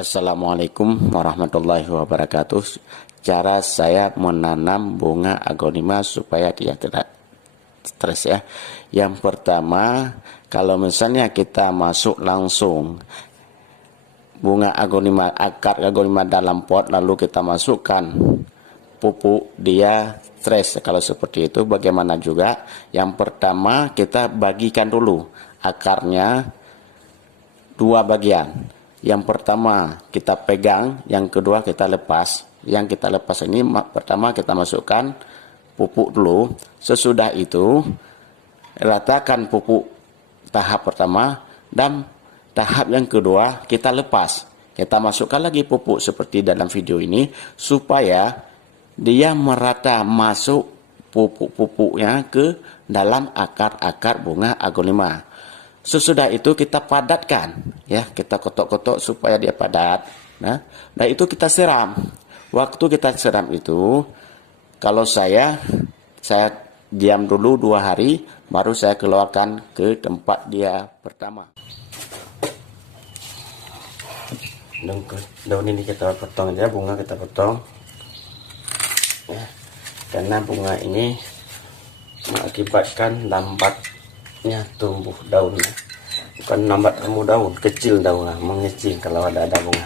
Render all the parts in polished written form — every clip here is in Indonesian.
Assalamualaikum warahmatullahi wabarakatuh. Cara saya menanam bunga aglonema supaya dia tidak stres ya. Yang pertama, kalau misalnya kita masuk langsung bunga aglonema, akar aglonema dalam pot, lalu kita masukkan pupuk, dia stres. Kalau seperti itu bagaimana juga? Yang pertama kita bagikan dulu akarnya dua bagian. Yang pertama kita pegang, yang kedua kita lepas. Yang kita lepas ini pertama kita masukkan pupuk dulu. Sesudah itu ratakan pupuk tahap pertama, dan tahap yang kedua kita lepas. Kita masukkan lagi pupuk seperti dalam video ini supaya dia merata masuk pupuk-pupuknya ke dalam akar-akar bunga aglonema. Sesudah itu kita padatkan, ya, kita kotok-kotok supaya dia padat. Nah, dan itu kita siram. Waktu kita siram itu, kalau saya diam dulu 2 hari, baru saya keluarkan ke tempat dia pertama. Daun ini kita potong aja, bunga kita potong, ya, karena bunga ini mengakibatkan lambatnya tumbuh daunnya. Bukan lambat tumbuh daun, kecil daunnya, mengecil kalau ada bunga.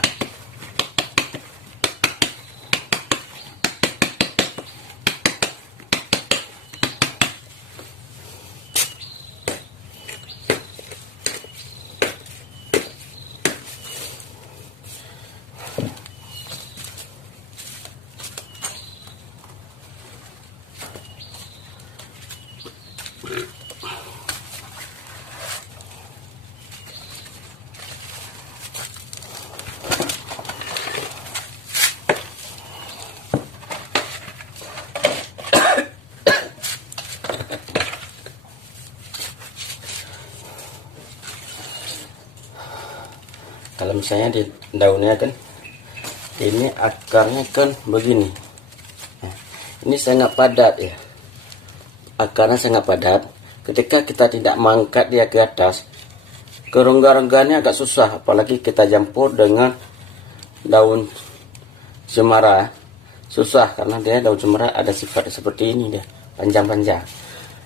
Kalau misalnya di daunnya kan ini akarnya kan begini, nah, ini sangat padat ya, akarnya sangat padat. Ketika kita tidak mengangkat dia ke atas, kerongga-rongganya agak susah, apalagi kita campur dengan daun cemara, susah karena dia daun cemara ada sifat seperti ini, dia panjang-panjang.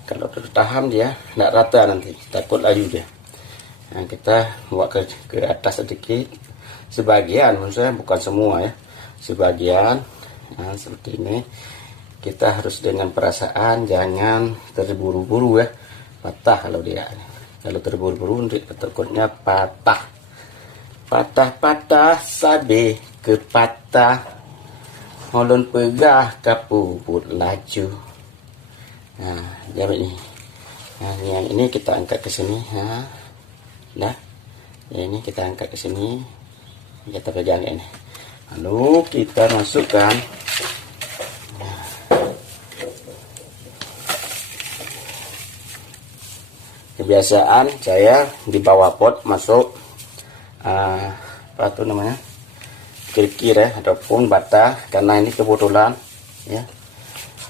Kalau tertahan dia tidak rata, nanti takut layu dia. Nah, kita buat ke atas sedikit, sebagian, maksudnya bukan semua ya, sebagian. Nah, seperti ini kita harus dengan perasaan, jangan terburu-buru ya, patah kalau dia. Kalau terburu-buru takutnya patah, patah sabe kepatah, holon pegah kapuput laju. Nah, jadi ini, nah, yang ini kita angkat ke sini. Nah, ini kita angkat ke sini, kita pegang ini, lalu kita masukkan. Kebiasaan saya di bawah pot masuk apa itu namanya, kirikir ya, ataupun bata, karena ini kebetulan ya,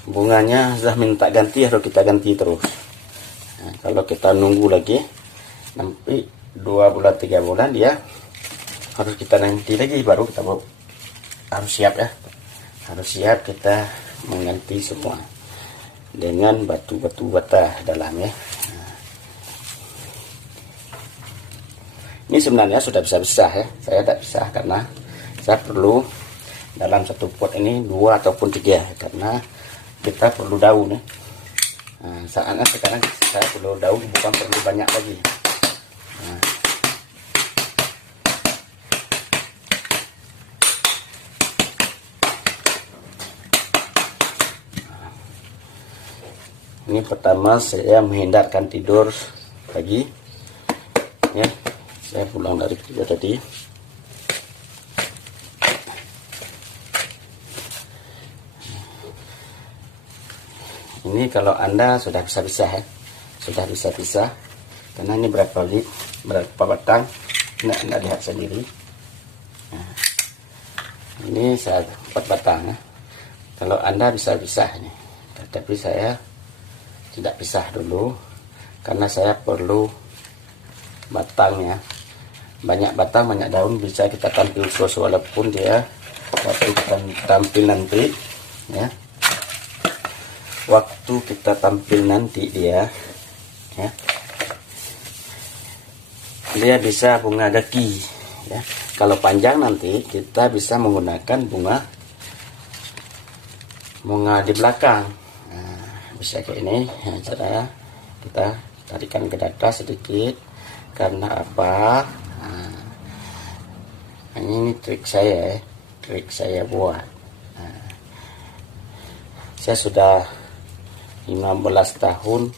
bunganya sudah minta ganti, harus kita ganti terus. Nah, kalau kita nunggu lagi nanti 2 bulan 3 bulan dia harus kita nanti lagi, baru kita harus siap ya, harus siap kita mengganti semua dengan batu-batu bata dalam ya. Nah, ini sebenarnya sudah bisa pisah ya, saya tidak pisah karena saya perlu dalam satu pot ini 2 ataupun 3, karena kita perlu daun ya. Nah, saatnya sekarang saya perlu daun, bukan perlu banyak lagi. Nah, ini pertama saya menghindarkan tidur pagi ya, saya pulang dari kerja tadi. Ini kalau Anda sudah bisa pisah ya, sudah bisa pisah, karena ini berapa batang, Anda lihat sendiri. Nah, ini saya 4 batang ya. Kalau Anda bisa pisah ini, tapi saya tidak pisah dulu karena saya perlu batangnya. banyak batang banyak daun bisa kita tampil sos, walaupun dia waktu kita tampil nanti ya, waktu kita tampil nanti dia ya, dia bisa bunga daki ya. Kalau panjang nanti kita bisa menggunakan bunga di belakang. Nah, bisa kayak ini ya, cara kita tarikan ke dada sedikit. Karena apa? Nah, ini trik saya ya, trik saya buat. Nah, saya sudah 15 tahun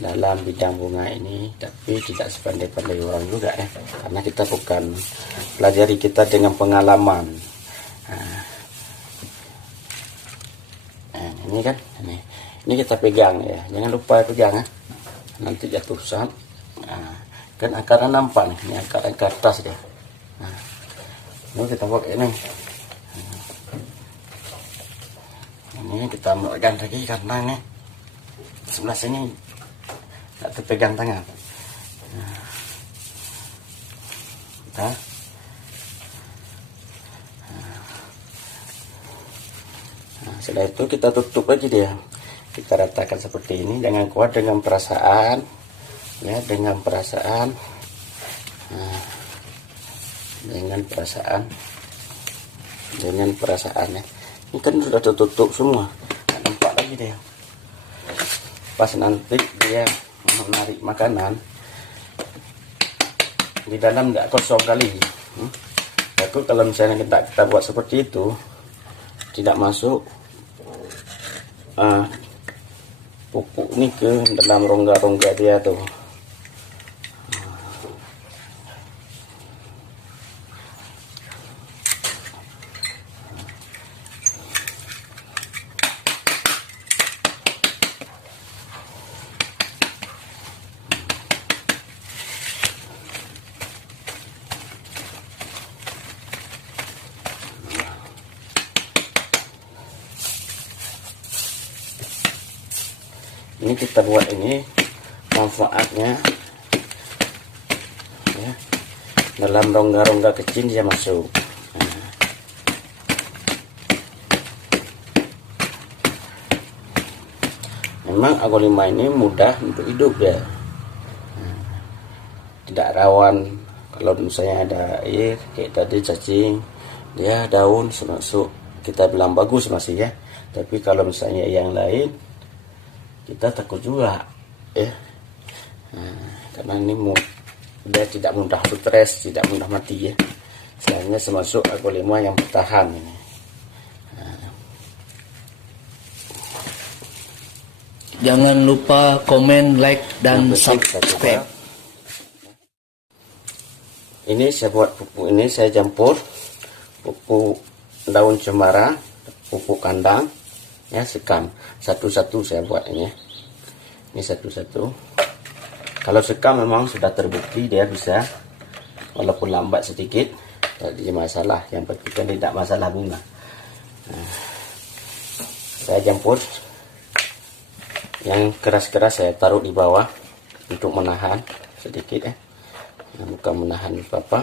dalam bidang bunga ini, tapi tidak sepandai-pandai orang juga ya, karena kita bukan pelajari, kita dengan pengalaman. Nah, ini kan, ini kita pegang ya, jangan lupa pegang ya, nanti jatuh sam. Nah, kan akarnya nampak nih, ini akarnya ke atas dia. Nah, ini kita pakai ini. Ini kita memegang lagi karena ini sebelah sini nggak terpegang tangan. Nah, setelah itu kita tutup lagi dia, kita ratakan seperti ini, jangan kuat, dengan perasaan ya, dengan perasaan. Nah, dengan perasaan ya. Ini kan sudah tertutup semua, nggak nampak lagi dia. Pas nanti dia menarik makanan di dalam nggak kosong kali. Takut kalau misalnya kita buat seperti itu, tidak masuk pupuk ini ke dalam rongga-rongga dia tuh. Ini kita buat ini manfaatnya ya, dalam rongga-rongga kecil dia masuk. Nah, memang aglonema ini mudah untuk hidup ya, tidak rawan kalau misalnya ada air kayak tadi cacing, dia daun masuk, kita bilang bagus masih ya. Tapi kalau misalnya yang lain kita takut juga ya, karena ini dia tidak mudah stres, tidak mudah mati ya. Selainnya termasuk aglonema yang bertahan ini. Jangan lupa komen, like, dan subscribe. Ini saya buat pupuk, ini saya campur pupuk daun cemara, pupuk kandang ya, sekam satu-satu saya buat ini. Ini satu-satu. Kalau sekam memang sudah terbukti dia bisa, walaupun lambat sedikit, tidak masalah. Yang penting kan tidak masalah bunga. Nah, saya campur yang keras-keras, saya taruh di bawah untuk menahan sedikit ya. Nah, bukan menahan apa-apa.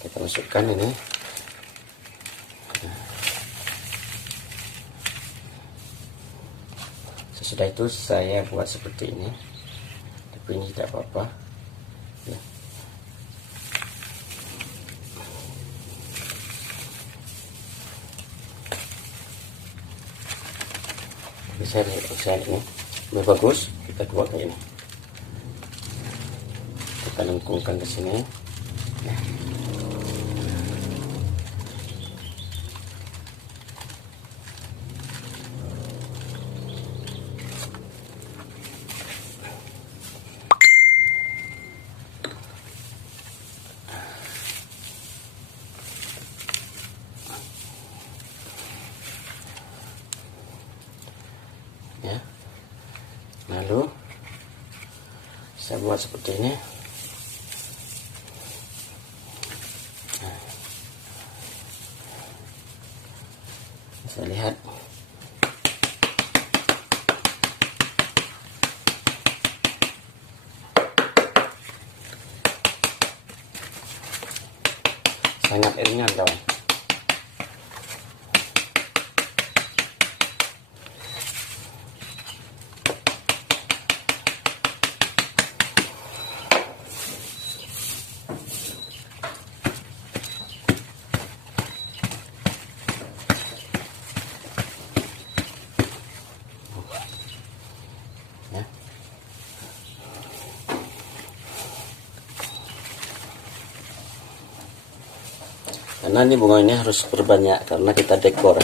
Kita masukkan ini. Sesudah itu saya buat seperti ini, tapi ini tidak apa-apa ya. Bisa ini lebih bagus, kita buat kayak ini, kita lengkungkan ke sini ya. Ya, lalu saya buat seperti ini. Nah, saya lihat sangat ringan kawan. Karena ini bunganya harus berbanyak karena kita dekor.